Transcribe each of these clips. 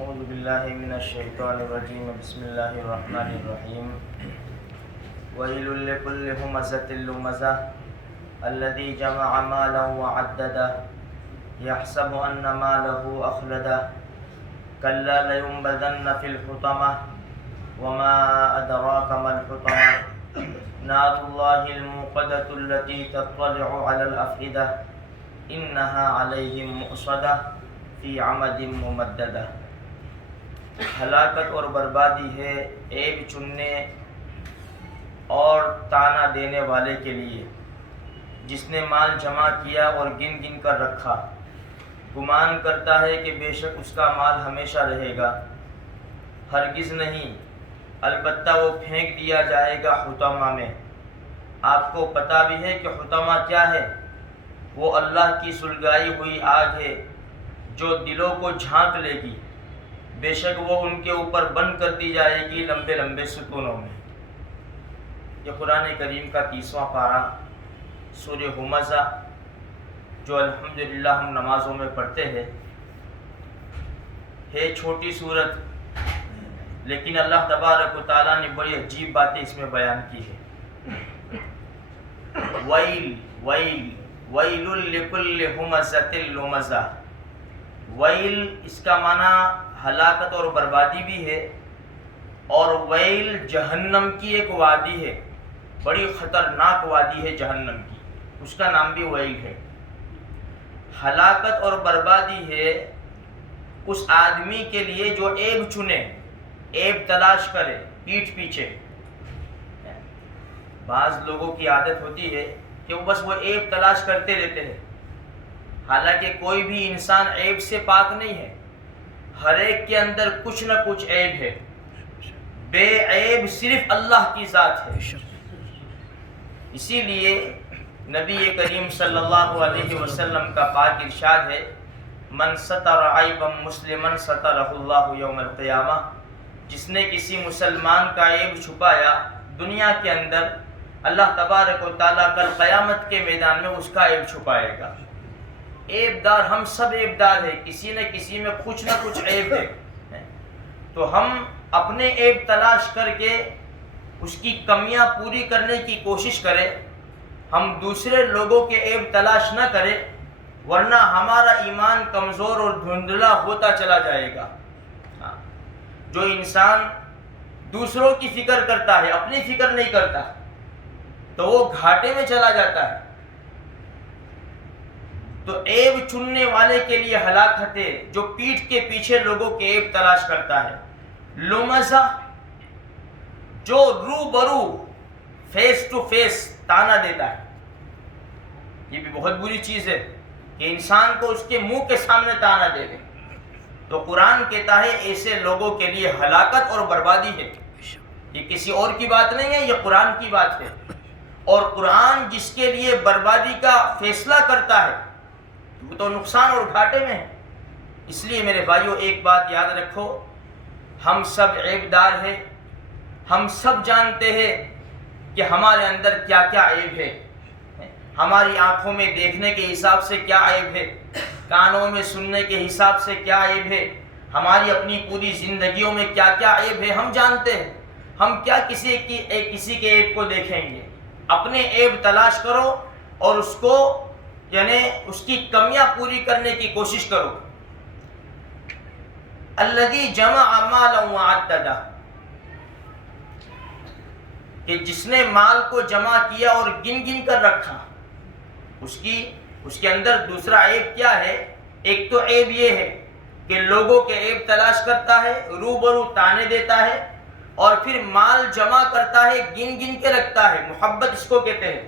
اعوذ باللہ من الشیطان الرجیم بسم اللہ الرحمن الرحیم ویل لکل ہمزۃ لمزہ الذی جمع مالا وعددہ یحسب ان مالہ اخلدہ کلا لینبذن فی الحطمہ وما ادراک ما الحطمہ نار اللہ الموقدۃ التی تطلع علی الافئدہ انہا علیہم مؤصدہ فی عمد ممددہ۔ ہلاکت اور بربادی ہے عیب چننے اور طعنہ دینے والے کے لیے جس نے مال جمع کیا اور گن گن کر رکھا، گمان کرتا ہے کہ بے شک اس کا مال ہمیشہ رہے گا، ہرگز نہیں، البتہ وہ پھینک دیا جائے گا حطمہ میں۔ آپ کو پتہ بھی ہے کہ حطمہ کیا ہے؟ وہ اللہ کی سلگائی ہوئی آگ ہے جو دلوں کو جھانک لے گی، بے شک وہ ان کے اوپر بند کر دی جائے گی لمبے لمبے ستونوں میں۔ یہ قرآن کریم کا 30واں پارہ سورہ ہمزہ جو الحمدللہ ہم نمازوں میں پڑھتے ہیں، ہے چھوٹی صورت لیکن اللہ تبارک و تعالیٰ نے بڑی عجیب باتیں اس میں بیان کی ہے۔ ویل ویل ویل لکل ہمزۃ لمزہ۔ ویل اس کا معنی ہلاکت اور بربادی بھی ہے، اور ویل جہنم کی ایک وادی ہے، بڑی خطرناک وادی ہے جہنم کی، اس کا نام بھی ویل ہے۔ ہلاکت اور بربادی ہے اس آدمی کے لیے جو عیب چنے، عیب تلاش کرے پیٹھ پیچھے۔ بعض لوگوں کی عادت ہوتی ہے کہ وہ بس وہ عیب تلاش کرتے رہتے ہیں، حالانکہ کوئی بھی انسان عیب سے پاک نہیں ہے، ہر ایک کے اندر کچھ نہ کچھ عیب ہے، بے عیب صرف اللہ کی ذات ہے۔ اسی لیے نبی کریم صلی اللہ علیہ وسلم کا پاک ارشاد ہے، من ستر عیبا مسلما سترہ اللہ یوم القیامہ، جس نے کسی مسلمان کا عیب چھپایا دنیا کے اندر، اللہ تبارک و تعالیٰ کل قیامت کے میدان میں اس کا عیب چھپائے گا۔ عیب دار ہم سب عیب دار ہیں، کسی نہ کسی میں کچھ نہ کچھ عیب ہے، تو ہم اپنے عیب تلاش کر کے اس کی کمیاں پوری کرنے کی کوشش کریں، ہم دوسرے لوگوں کے عیب تلاش نہ کریں، ورنہ ہمارا ایمان کمزور اور دھندلا ہوتا چلا جائے گا۔ جو انسان دوسروں کی فکر کرتا ہے، اپنی فکر نہیں کرتا، تو وہ گھاٹے میں چلا جاتا ہے۔ تو عیب چننے والے کے لیے ہلاکت ہے جو پیٹھ کے پیچھے لوگوں کے عیب تلاش کرتا ہے۔ لمزہ جو روبرو فیس ٹو فیس طعنہ دیتا ہے، یہ بھی بہت بری چیز ہے کہ انسان کو اس کے منہ کے سامنے طعنہ دے دے۔ تو قرآن کہتا ہے ایسے لوگوں کے لیے ہلاکت اور بربادی ہے۔ یہ کسی اور کی بات نہیں ہے، یہ قرآن کی بات ہے، اور قرآن جس کے لیے بربادی کا فیصلہ کرتا ہے وہ تو نقصان اور گھاٹے میں ہے۔ اس لیے میرے بھائیوں ایک بات یاد رکھو، ہم سب عیب دار ہیں، ہم سب جانتے ہیں کہ ہمارے اندر کیا کیا عیب ہے، ہماری آنکھوں میں دیکھنے کے حساب سے کیا عیب ہے، کانوں میں سننے کے حساب سے کیا عیب ہے، ہماری اپنی پوری زندگیوں میں کیا کیا عیب ہے، ہم جانتے ہیں۔ ہم کیا کسی کے عیب کو دیکھیں گے؟ اپنے عیب تلاش کرو اور اس کو یعنی اس کی کمیاں پوری کرنے کی کوشش کرو۔ الذی جمع مالا وعددہ، کہ جس نے مال کو جمع کیا اور گن گن کر رکھا، اس کے اندر دوسرا عیب کیا ہے؟ ایک تو عیب یہ ہے کہ لوگوں کے عیب تلاش کرتا ہے، روبرو طعنے دیتا ہے، اور پھر مال جمع کرتا ہے، گن گن کے رکھتا ہے۔ محبت اس کو کہتے ہیں،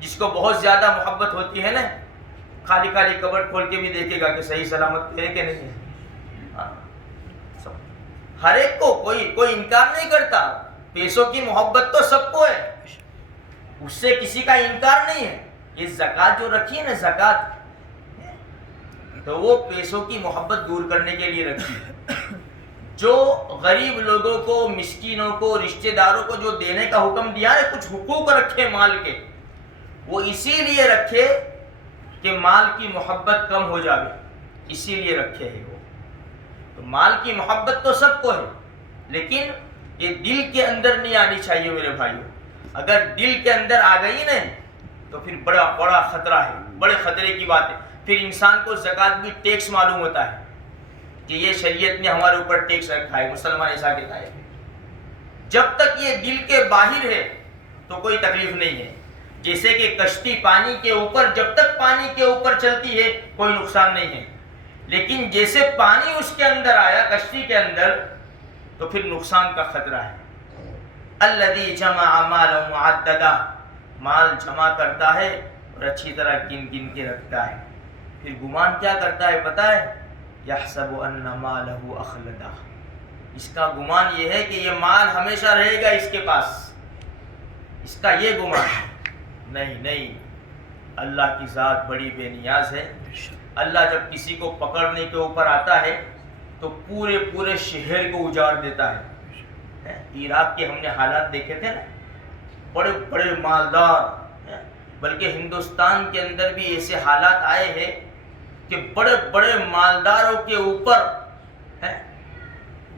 جس کو بہت زیادہ محبت ہوتی ہے نا، خالی خالی کبٹ کھول کے بھی دیکھے گا کہ صحیح سلامت ہے کہ نہیں ہے۔ ہر ایک کو کوئی انکار نہیں کرتا، پیسوں کی محبت تو سب کو ہے، اس سے کسی کا انکار نہیں ہے۔ یہ زکوٰۃ جو رکھی ہے نا، زکوٰۃ، تو وہ پیسوں کی محبت دور کرنے کے لیے رکھی ہے۔ جو غریب لوگوں کو، مسکینوں کو، رشتہ داروں کو جو دینے کا حکم دیا ہے، کچھ حقوق رکھے مال کے، وہ اسی لیے رکھے کہ مال کی محبت کم ہو جائے، اسی لیے رکھے ہیں وہ۔ تو مال کی محبت تو سب کو ہے، لیکن یہ دل کے اندر نہیں آنی چاہیے میرے بھائیوں۔ اگر دل کے اندر آ گئی نا تو پھر بڑا بڑا خطرہ ہے، بڑے خطرے کی بات ہے۔ پھر انسان کو زکوٰۃ بھی ٹیکس معلوم ہوتا ہے کہ یہ شریعت نے ہمارے اوپر ٹیکس رکھا ہے، مسلمان ایسا کہتا ہے۔ جب تک یہ دل کے باہر ہے تو کوئی تکلیف نہیں ہے۔ جیسے کہ کشتی پانی کے اوپر، جب تک پانی کے اوپر چلتی ہے کوئی نقصان نہیں ہے، لیکن جیسے پانی اس کے اندر آیا کشتی کے اندر تو پھر نقصان کا خطرہ ہے۔ الذی جمع مالا معددا، مال جمع کرتا ہے اور اچھی طرح گن گن کے رکھتا ہے، پھر گمان کیا کرتا ہے پتہ ہے؟ یحسب ان مالہ اخلدہ، اس کا گمان یہ ہے کہ یہ مال ہمیشہ رہے گا اس کے پاس، اس کا یہ گمان ہے۔ نہیں، اللہ کی ذات بڑی بے نیاز ہے۔ اللہ جب کسی کو پکڑنے کے اوپر آتا ہے تو پورے شہر کو اجاڑ دیتا ہے۔ عراق کے ہم نے حالات دیکھے تھے نا، بڑے بڑے مالدار، بلکہ ہندوستان کے اندر بھی ایسے حالات آئے ہیں کہ بڑے بڑے مالداروں کے اوپر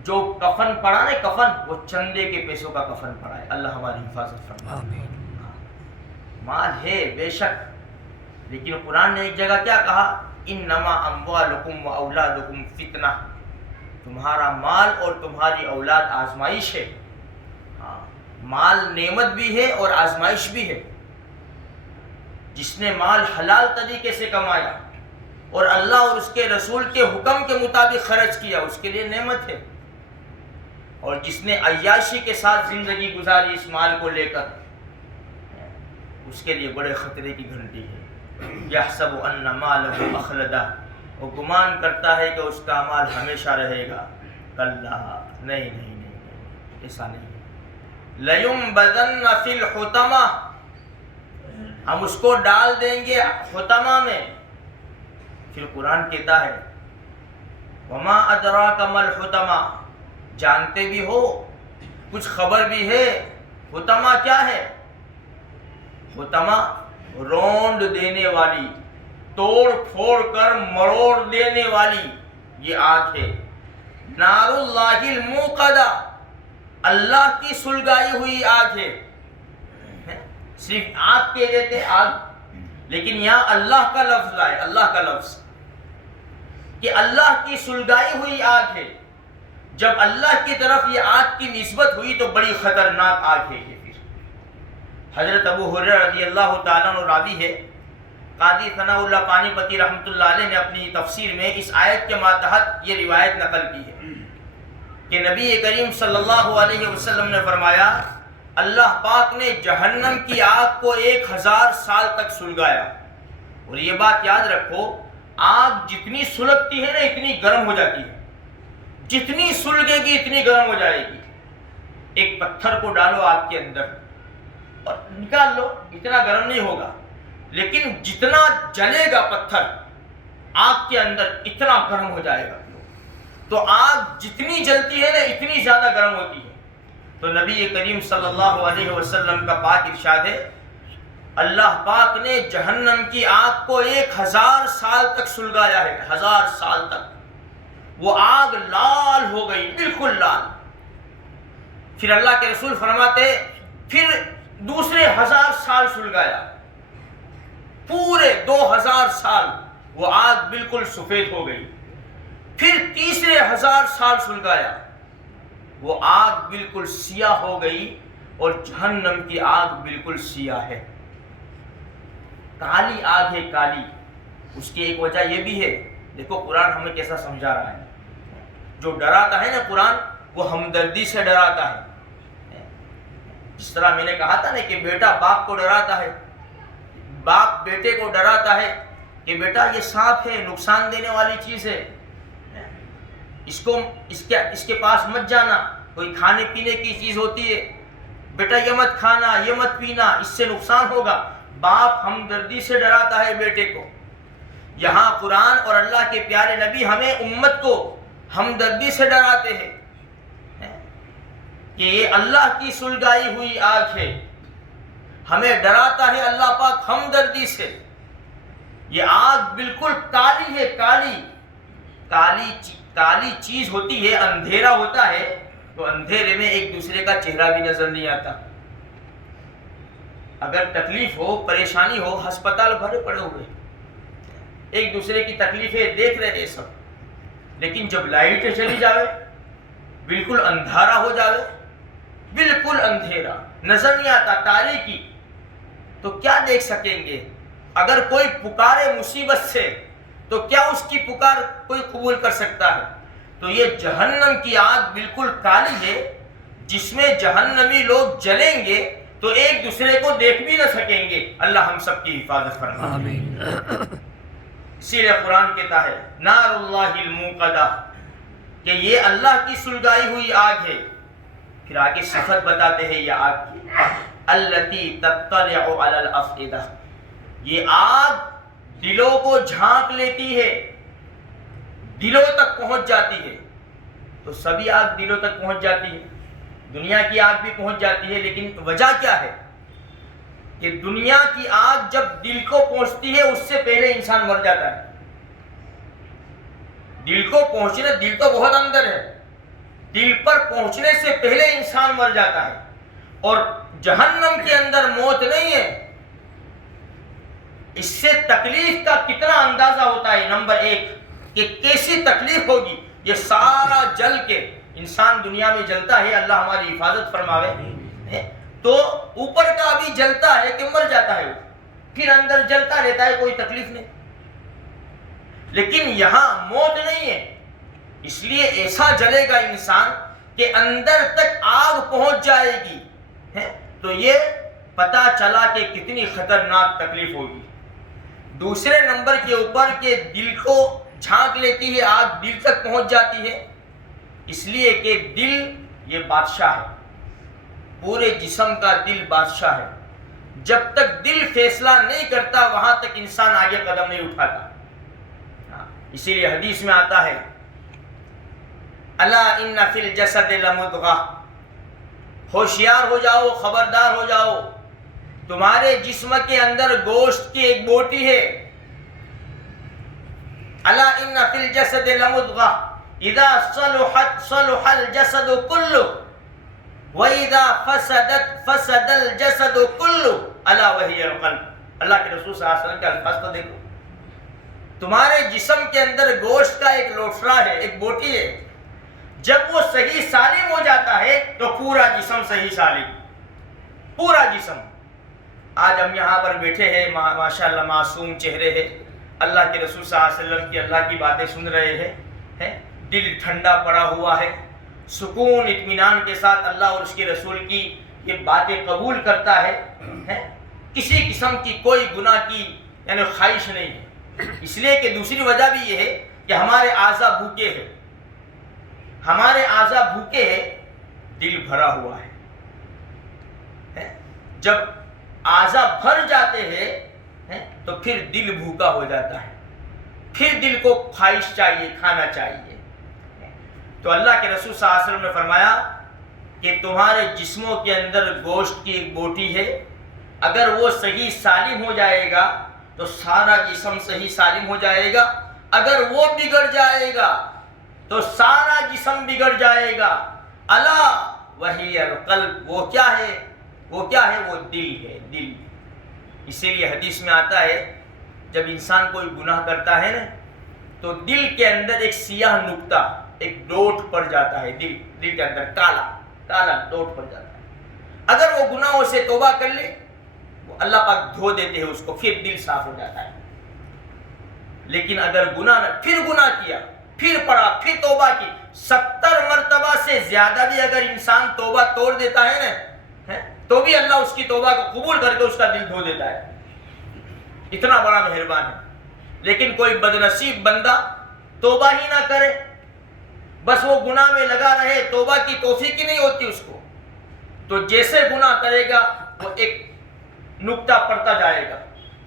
جو کفن پڑا نا، کفن وہ چندے کے پیسوں کا کفن پڑا ہے۔ اللہ ہماری حفاظت فرمائے۔ مال ہے بے شک، لیکن قرآن نے ایک جگہ کیا کہا؟ انما اموالکم و اولادکم فتنہ، تمہارا مال اور تمہاری اولاد آزمائش ہے۔ ہاں، مال نعمت بھی ہے اور آزمائش بھی ہے۔ جس نے مال حلال طریقے سے کمایا اور اللہ اور اس کے رسول کے حکم کے مطابق خرچ کیا، اس کے لیے نعمت ہے، اور جس نے عیاشی کے ساتھ زندگی گزاری اس مال کو لے کر، اس کے لیے بڑے خطرے کی گھنٹی ہے۔ یحسب ان مالہ اخلدہ، وہ گمان کرتا ہے کہ اس کا مال ہمیشہ رہے گا۔ کلا، نہیں، ایسا نہیں ہے۔ لیمبذن فی الحطمہ، ہم اس کو ڈال دیں گے حطمہ میں۔ پھر قرآن کہتا ہے وما ادراک ما الحطمہ، جانتے بھی ہو، کچھ خبر بھی ہے حطمہ کیا ہے؟ حطمہ رونڈ دینے والی، توڑ پھوڑ کر مروڑ دینے والی یہ آگ ہے۔ نار اللہ الموقدہ، اللہ کی سلگائی ہوئی آگ ہے۔ صرف آگ کہہ دیتے آگ، لیکن یہاں اللہ کا لفظ آئے، اللہ کا لفظ کہ اللہ کی سلگائی ہوئی آگ ہے۔ جب اللہ کی طرف یہ آگ کی نسبت ہوئی تو بڑی خطرناک آگ ہے یہ۔ پھر حضرت ابو ہریرہ رضی اللہ تعالیٰ عنہ راوی ہے، قاضی ثناء اللہ پانی پتی رحمۃ اللہ علیہ نے اپنی تفسیر میں اس آیت کے ماتحت یہ روایت نقل کی ہے کہ نبی کریم صلی اللہ علیہ وسلم نے فرمایا اللہ پاک نے جہنم کی آگ کو 1000 سال تک سلگایا۔ اور یہ بات یاد رکھو، آگ جتنی سلگتی ہے نا اتنی گرم ہو جاتی ہے، جتنی سلگے گی اتنی گرم ہو جائے گی۔ ایک پتھر کو ڈالو آگ کے اندر اور نکال لو، اتنا گرم نہیں ہوگا، لیکن جتنا جلے گا پتھر آگ کے اندر اتنا گرم ہو جائے گا۔ تو آگ جتنی جلتی ہے نا اتنی زیادہ گرم ہوتی ہے۔ تو نبی کریم صلی اللہ علیہ وسلم کا پاک ارشاد ہے اللہ پاک نے جہنم کی آگ کو 1000 سال تک سلگایا ہے، 1000 سال تک۔ وہ آگ لال ہو گئی، بالکل لال۔ پھر اللہ کے رسول فرماتے پھر دوسرے 1000 سال سلگایا، پورے 2000 سال وہ آگ بالکل سفید ہو گئی۔ پھر تیسرے 1000 سال سلگایا، وہ آگ بالکل سیاہ ہو گئی، اور جہنم کی آگ بالکل سیاہ ہے، کالی آگ ہے، کالی۔ اس کی ایک وجہ یہ بھی ہے، دیکھو قرآن ہمیں کیسا سمجھا رہا ہے۔ جو ڈراتا ہے نا قرآن، وہ ہمدردی سے ڈراتا ہے۔ جس طرح میں نے کہا تھا نا کہ بیٹا باپ کو ڈراتا ہے، باپ بیٹے کو ڈراتا ہے کہ بیٹا یہ سانپ ہے، نقصان دینے والی چیز ہے، اس کے پاس مت جانا، کوئی کھانے پینے کی چیز ہوتی ہے، بیٹا یہ مت کھانا، یہ مت پینا، اس سے نقصان ہوگا۔ باپ ہمدردی سے ڈراتا ہے بیٹے کو۔ یہاں قرآن اور اللہ کے پیارے نبی ہمیں امت کو ہمدردی سے ڈراتے ہیں کہ یہ اللہ کی سلگائی ہوئی آگ ہے۔ ہمیں ڈراتا ہے اللہ پاک ہمدردی سے۔ یہ آگ بالکل کالی ہے، کالی کالی چیز ہوتی ہے، اندھیرا ہوتا ہے، تو اندھیرے میں ایک دوسرے کا چہرہ بھی نظر نہیں آتا. اگر تکلیف ہو، پریشانی ہو، ہسپتال بھرے پڑے ہوئے، ایک دوسرے کی تکلیفیں دیکھ رہے ہیں سب. لیکن جب لائٹ چلی جاوے، بالکل اندھارا ہو جاوے، بالکل اندھیرا، نظر نہیں آتا، تاریکی، تو کیا دیکھ سکیں گے؟ اگر کوئی پکارے مصیبت سے تو کیا اس کی پکار کوئی قبول کر سکتا ہے؟ تو یہ جہنم کی آگ بالکل کالی ہے، جس میں جہنمی لوگ جلیں گے تو ایک دوسرے کو دیکھ بھی نہ سکیں گے. اللہ ہم سب کی حفاظت فرمائے. آمین. اسی لیے قرآن کہتا ہے نار اللہ الموقدہ، کہ یہ اللہ کی سلگائی ہوئی آگ ہے. پھر آگے صفت بتاتے ہیں یہ آگ کی، التی تطلع علی الافئدہ، یہ آگ دلوں کو جھانک لیتی ہے، دلوں تک پہنچ جاتی ہے. تو سبھی آگ دلوں تک پہنچ جاتی ہے، دنیا کی آگ بھی پہنچ جاتی ہے، لیکن وجہ کیا ہے؟ کہ دنیا کی آگ جب دل کو پہنچتی ہے اس سے پہلے انسان مر جاتا ہے. دل کو پہنچنے، دل تو بہت اندر ہے، دل پر پہنچنے سے پہلے انسان مر جاتا ہے. اور جہنم کے اندر موت نہیں ہے. اس سے تکلیف کا کتنا اندازہ ہوتا ہے. نمبر ایک کہ کیسی تکلیف ہوگی. یہ سارا جل کے، انسان دنیا میں جلتا ہے، اللہ ہماری حفاظت فرماوے، تو اوپر کا بھی جلتا ہے کہ مر جاتا ہے، پھر اندر جلتا رہتا ہے، کوئی تکلیف نہیں. لیکن یہاں موت نہیں ہے، اس لیے ایسا جلے گا انسان کہ اندر تک آگ پہنچ جائے گی. تو یہ پتا چلا کہ کتنی خطرناک تکلیف ہوگی. دوسرے نمبر کے اوپر کہ دل کو جھانک لیتی ہے آگ، دل تک پہنچ جاتی ہے، اس لیے کہ دل یہ بادشاہ ہے، پورے جسم کا دل بادشاہ ہے. جب تک دل فیصلہ نہیں کرتا وہاں تک انسان آگے قدم نہیں اٹھاتا. اسی لیے حدیث میں آتا ہے الا ان فی الجسد لمضغہ، ہوشیار ہو جاؤ، خبردار ہو جاؤ، تمہارے جسم کے اندر گوشت کی ایک بوٹی ہے. الا ان فی الجسد لمضغہ اذا صلحت صلح الجسد کلہ وَإِذَا فَسَدَتْ فَسَدَ الْجَسَدُ كُلُّهُ أَلَا وَهِيَ الْقَلْبُ. اللہ کے رسول صلی اللہ علیہ وسلم کے الفاظ تو دیکھو. تمہارے جسم کے اندر گوشت کا ایک لوٹھڑا ہے، ایک بوٹی ہے، جب وہ صحیح سالم ہو جاتا ہے تو پورا جسم صحیح سالم، پورا جسم. آج ہم یہاں پر بیٹھے ہیں، ماشاءاللہ معصوم چہرے ہیں، اللہ کے رسول صلی اللہ علیہ وسلم کی اللہ کی باتیں سن رہے ہیں، دل ٹھنڈا پڑا ہوا ہے، سکون اطمینان کے ساتھ اللہ اور اس کے رسول کی یہ باتیں قبول کرتا ہے، کسی قسم کی کوئی گناہ کی یعنی خواہش نہیں ہے. اس لیے کہ دوسری وجہ بھی یہ ہے کہ ہمارے اعضاء بھوکے ہیں، ہمارے اعضاء بھوکے ہیں، دل بھرا ہوا ہے. جب اعضاء بھر جاتے ہیں تو پھر دل بھوکا ہو جاتا ہے، پھر دل کو خواہش چاہیے، کھانا چاہیے. تو اللہ کے رسول صلی اللہ علیہ وسلم نے فرمایا کہ تمہارے جسموں کے اندر گوشت کی ایک بوٹی ہے، اگر وہ صحیح سالم ہو جائے گا تو سارا جسم صحیح سالم ہو جائے گا، اگر وہ بگڑ جائے گا تو سارا جسم بگڑ جائے گا. الا وہی القلب، وہ کیا ہے؟ وہ کیا ہے؟ وہ دل ہے، دل. اسی لیے حدیث میں آتا ہے جب انسان کوئی گناہ کرتا ہے نا تو دل کے اندر ایک سیاہ نقطہ، ایک ڈوٹ پڑ جاتا ہے، دل کے اندر کالا کالا ڈوٹ پڑ جاتا ہے. اگر وہ گناہوں سے توبہ کر لے، وہ اللہ پاک دھو دیتے ہیں اس کو، پھر دل صاف ہو جاتا ہے. لیکن اگر پھر گناہ کیا، پھر پڑا، پھر توبہ کی، 70 مرتبہ سے زیادہ بھی اگر انسان توبہ توڑ دیتا ہے نا تو بھی اللہ اس کی توبہ کو قبول کر کے اس کا دل دھو دیتا ہے. اتنا بڑا مہربان ہے. لیکن کوئی بدنصیب بندہ توبہ ہی نہ کرے، بس وہ گناہ میں لگا رہے، توبہ کی توفیق ہی نہیں ہوتی اس کو، تو جیسے گناہ کرے گا وہ ایک نقطہ پڑتا جائے گا.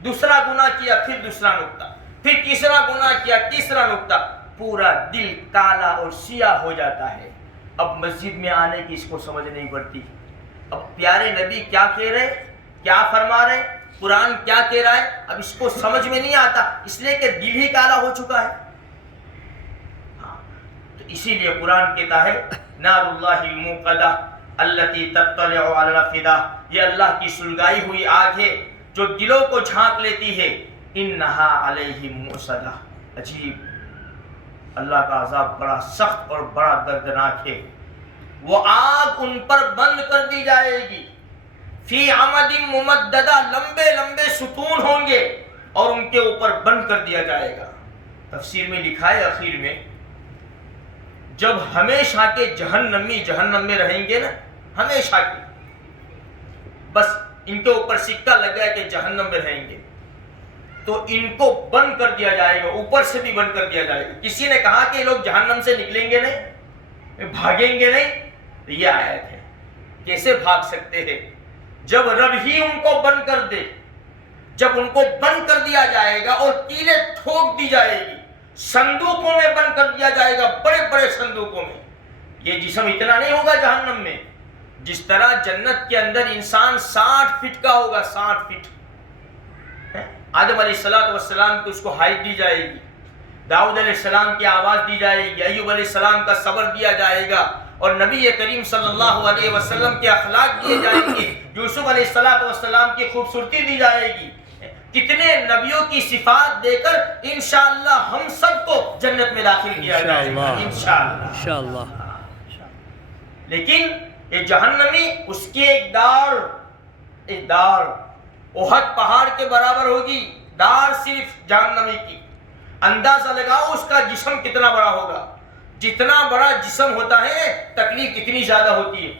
دوسرا گناہ کیا، پھر دوسرا نقطہ، پھر تیسرا گناہ کیا، تیسرا نقطہ، پورا دل کالا اور سیاہ ہو جاتا ہے. اب مسجد میں آنے کی اس کو سمجھ نہیں پڑتی. اب پیارے نبی کیا کہہ رہے، کیا فرما رہے، قرآن کیا کہہ رہا ہے، اب اس کو سمجھ میں نہیں آتا، اس لیے کہ دل ہی کالا ہو چکا ہے. اسی لیے قرآن کہتا ہے نار اللہ الموقدہ التی تطلع علی الافئدہ، یہ اللہ کی سلگائی ہوئی آگ ہے جو دلوں کو جھانک لیتی ہے، انہا علیہم مؤصدہ، عجیب، اللہ کا عذاب بڑا سخت اور بڑا دردناک ہے، وہ آگ ان پر بند کر دی جائے گی، فی عمد ممددہ، لمبے لمبے ستون ہوں گے اور ان کے اوپر بند کر دیا جائے گا۔ تفسیر میں لکھا ہے اخیر میں، جب ہمیشہ کے جہنمی جہنم میں رہیں گے نا، ہمیشہ کے، بس ان کے اوپر سکہ لگ گیا کہ جہنم میں رہیں گے، تو ان کو بند کر دیا جائے گا، اوپر سے بھی بند کر دیا جائے گا۔ کسی نے کہا کہ یہ لوگ جہنم سے نکلیں گے نہیں، بھاگیں گے نہیں، تو یہ آیت ہے، کیسے بھاگ سکتے ہیں جب رب ہی ان کو بند کر دے، جب ان کو بند کر دیا جائے گا اور کیلیں ٹھوک دی جائے گی، صندوقوں میں بند کر دیا جائے گا، بڑے بڑے صندوقوں میں۔ یہ جسم اتنا نہیں ہوگا جہنم میں، جس طرح جنت کے اندر انسان 60 فٹ کا ہوگا، 60 فٹ۔ آدم علیہ السلام کی اس کو ہائٹ دی جائے گی، داؤد علیہ السلام کی آواز دی جائے گی، ایوب علیہ السلام کا صبر دیا جائے گا، اور نبی کریم صلی اللہ علیہ وسلم کے اخلاق دیے جائیں گے، یوسف علیہ السلام کی خوبصورتی دی جائے گی، کتنے نبیوں کی صفات دے کر انشاءاللہ ہم سب کو جنت میں داخل کیا جائے گا انشاءاللہ۔ لیکن یہ جہنمی، اس کی ایک دار احد پہاڑ کے برابر ہوگی، دار صرف جہنمی کی، اندازہ لگاؤ اس کا جسم کتنا بڑا ہوگا، جتنا بڑا جسم ہوتا ہے تکلیف اتنی زیادہ ہوتی ہے۔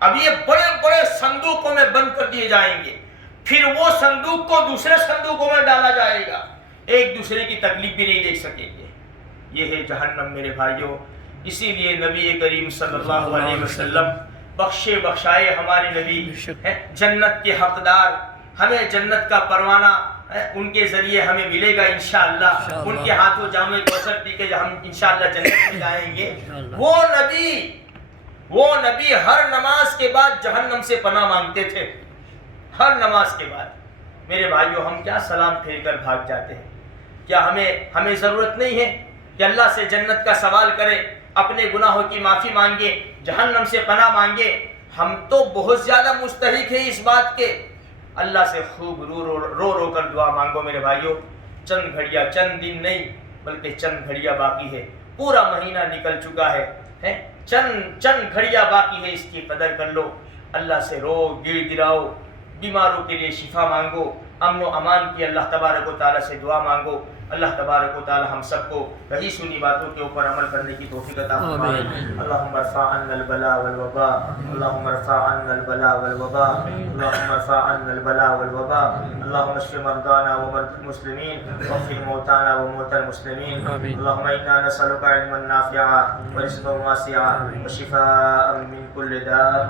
اب یہ بڑے بڑے صندوقوں میں بند کر دیے جائیں گے، پھر وہ صندوق کو دوسرے صندوقوں میں ڈالا جائے گا، ایک دوسرے کی تکلیف بھی نہیں دیکھ سکیں گے۔ یہ ہے جہنم میرے بھائیوں۔ اسی لیے نبی کریم صلی اللہ علیہ وسلم بخشے بخشائے ہمارے نبی جنت کے حقدار، ہمیں جنت کا پروانہ ان کے ذریعے ہمیں ملے گا انشاءاللہ، ان کے ہاتھوں جام کوثر پی کے ہم انشاءاللہ جنت میں جائیں گے۔ وہ نبی ہر نماز کے بعد جہنم سے پناہ مانگتے تھے، ہر نماز کے بعد۔ میرے بھائیوں، ہم کیا سلام پھیر کر بھاگ جاتے ہیں؟ کیا ہمیں ضرورت نہیں ہے کہ اللہ سے جنت کا سوال کرے، اپنے گناہوں کی معافی مانگے، جہنم سے پناہ مانگے؟ ہم تو بہت زیادہ مستحق ہیں اس بات کے۔ اللہ سے خوب رو رو کر دعا مانگو میرے بھائیوں۔ چند گھڑیاں، چند دن نہیں بلکہ چند گھڑیاں باقی ہے، پورا مہینہ نکل چکا ہے، چند گھڑیاں باقی ہے، اس کی قدر کر لو۔ اللہ سے رو، گڑ گڑاؤ، بیماروں کے لیے شفا مانگو، امن و امان کی اللہ تبارک و تعالیٰ سے دعا مانگو۔ اللہ تبارک و تعالیٰ ہم سب کو کہی سنی باتوں کے اوپر عمل کرنے کی توفیق عطا فرمائے۔ اللہم ارفع عنا البلاء والوباء، اللہم ارفع عنا البلاء والوباء، اللہم ارفع عنا البلاء والوباء، اللہم اشف مرضانا ومرضى المسلمین واغفر موتانا وموتى المسلمین۔ اللہم انا نسألك علما نافعا ورزقا واسعا وشفاء من كل داء۔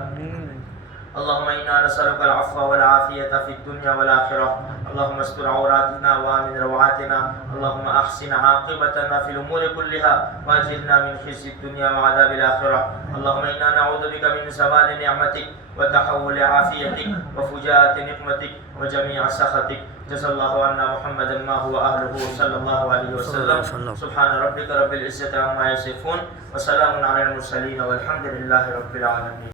اللهم إنا نسألك العفو والعافية في الدنيا والآخرة، اللهم استر عوراتنا وآمن روعاتنا، اللهم أحسن عاقبتنا في الأمور كلها وأجرنا من خزي الدنيا وعذاب الآخرة، اللهم إنا نعوذ بك من زوال نعمتك وتحول عافيتك وفجاءة نقمتك وجميع سخطك، جزا الله عنا محمدا ما هو أهله صلى الله عليه وسلم، سبحان ربك رب العزة عما يصفون وسلام على المرسلين والحمد لله رب العالمين۔